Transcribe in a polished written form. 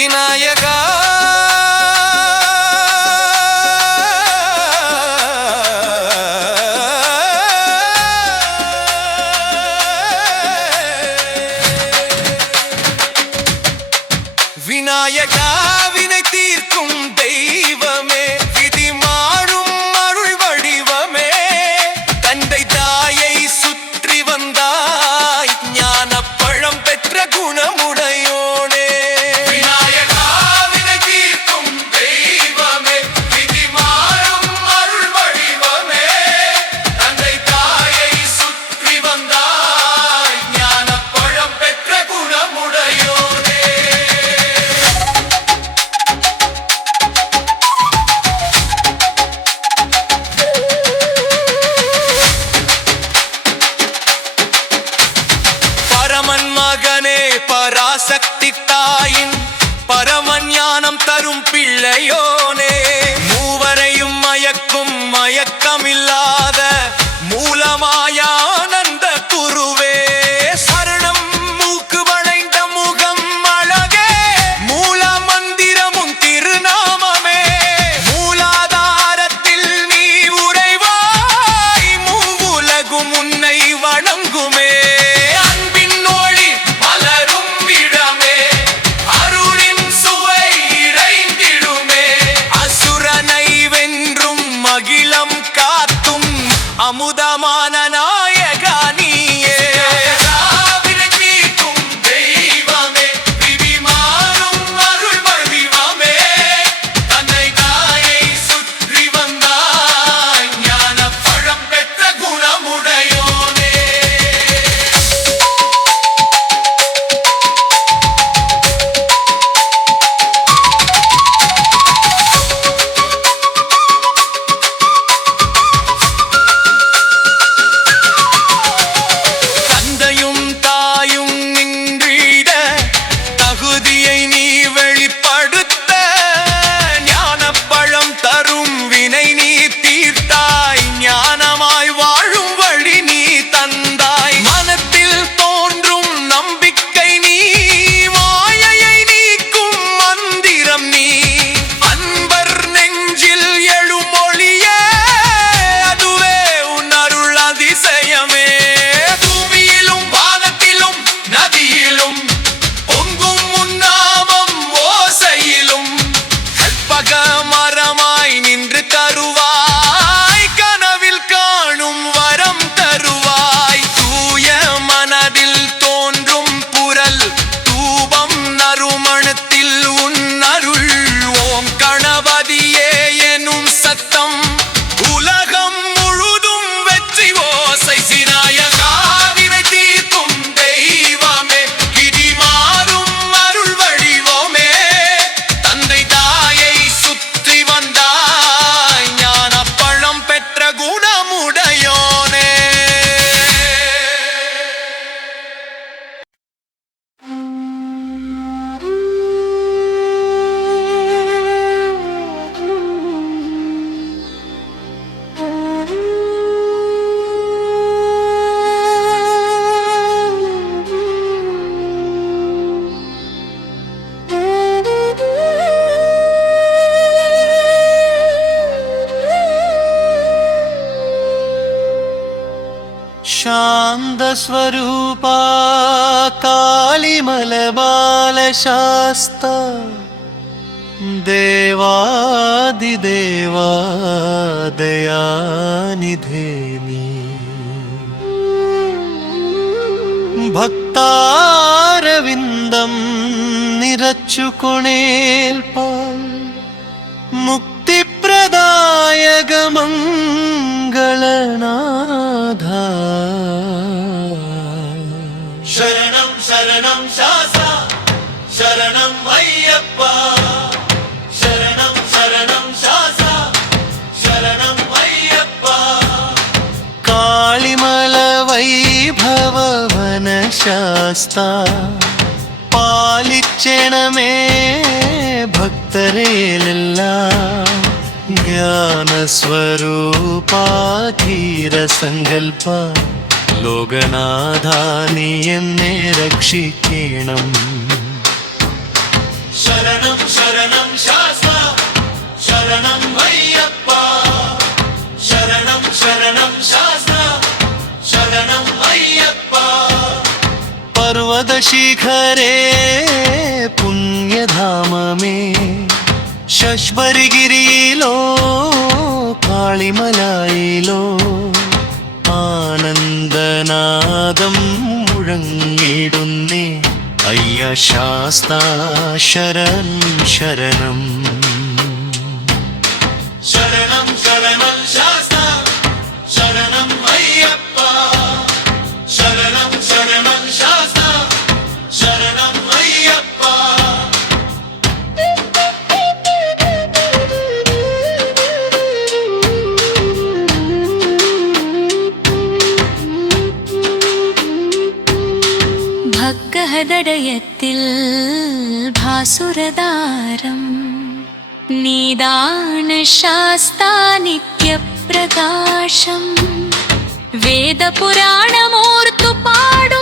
விநாயகா விநாயகா வினை தீர்க்கும் தெய்வமே, விதி மாறும் அருள் வடிவமே, தந்தை தாயை சுற்றி வந்தாய் ஞான பழம் பெற்ற குணமுடையோனே. விநாயகா வினை தீர்க்கும் தெய்வமே, விதி மாறும் அருள் வடிவமே, தந்தை தாயை சுற்றி வந்தாய் ஞான பழம் பெற்ற குணமுடையோனே. பரமன் மகனே பராசக்தி தாயின் பரமன் ஞானம் தரும் பிள்ளையோனே, மூவரையும் மயக்கும் மயக்கமில்லாத மூலமாயானந்த குருவே, சரணம் மூக்கு வளைந்த முகம் அழகே, மூல மந்திரமும் திருநாமமே, மூலாதாரத்தில் நீ உறைவாய் மூவுலகும் உன்னை வணங்குமே. அமுதமான நாயகா நீயே. வினை தீர்க்கும் தெய்வமே, விதி மாறும் அருள் வடிவமே, தன்னை தாயை சுற்றி வந்தாய் ஞான பழம் பெற்ற குணமுடையோனே. மரமாய் நின்று தருவாய், கனவில் காணும் வரம் தருவாய், தூய மனதில் தோன்றும் புரல் தூபம் நறுமணத்தில் உன் அருள், ஓம் கணபதியே எனும் சத்தம் உலகம் முழுதும் வெற்றி ஓசை. விநாயகா வினை தீர்க்கும் தெய்வமே, விதி மாறும் அருள் வடிவமே, தந்தை தாயை சுற்றி வந்தாய் ஞான பழம் பெற்ற குணமுடையோனே. शांत स्वरूपा कालीमल बालशास्ता, देवादिदेवा दयानिधेनी, भक्तारविंदं निरच्चुकोणेल्पाल्, मुक्तिप्रदायक मंगलनाधा, शरणं शरणं शासा, शरणं अय्यप्पा, शरणं शरणं शासा, शरणं अय्यप्पा. कालिमल वैभव वनशास्ता, पालिच्चेणमे भक्तरेलेल्लाम, ज्ञानस्वरूपा धीरसङ्कल्पा, लोकनाथा नी एन्ने रक्षिक्केणम्. ശരണം ശരണം ശാസ്താ ശരണം അയ്യപ്പ ശരണം ശരണം ശാസ്താ ശരണം അയ്യപ്പ പർവതശിഖരേ പുണ്യധാമമേ ശശ്വരിഗിരിയിലോ കാളിമലയിലോ ആനന്ദനാദം മുഴങ്ങിടുന്നേ അയ്യ ശാസ്താ ശരണം ശരണം ശരണം ശരണം ശാസ്താ ശരണം അയ്യപ്പ ശരണം ശരണം ശാസ്താ ശരണം അയ്യപ്പ ഭക്തഹൃദയത്തിൽ ഭാസുരതാരം നീദാന ശാസ്താ നിത്യപ്രകാശം വേദപുരാണമോർത്തു പാടും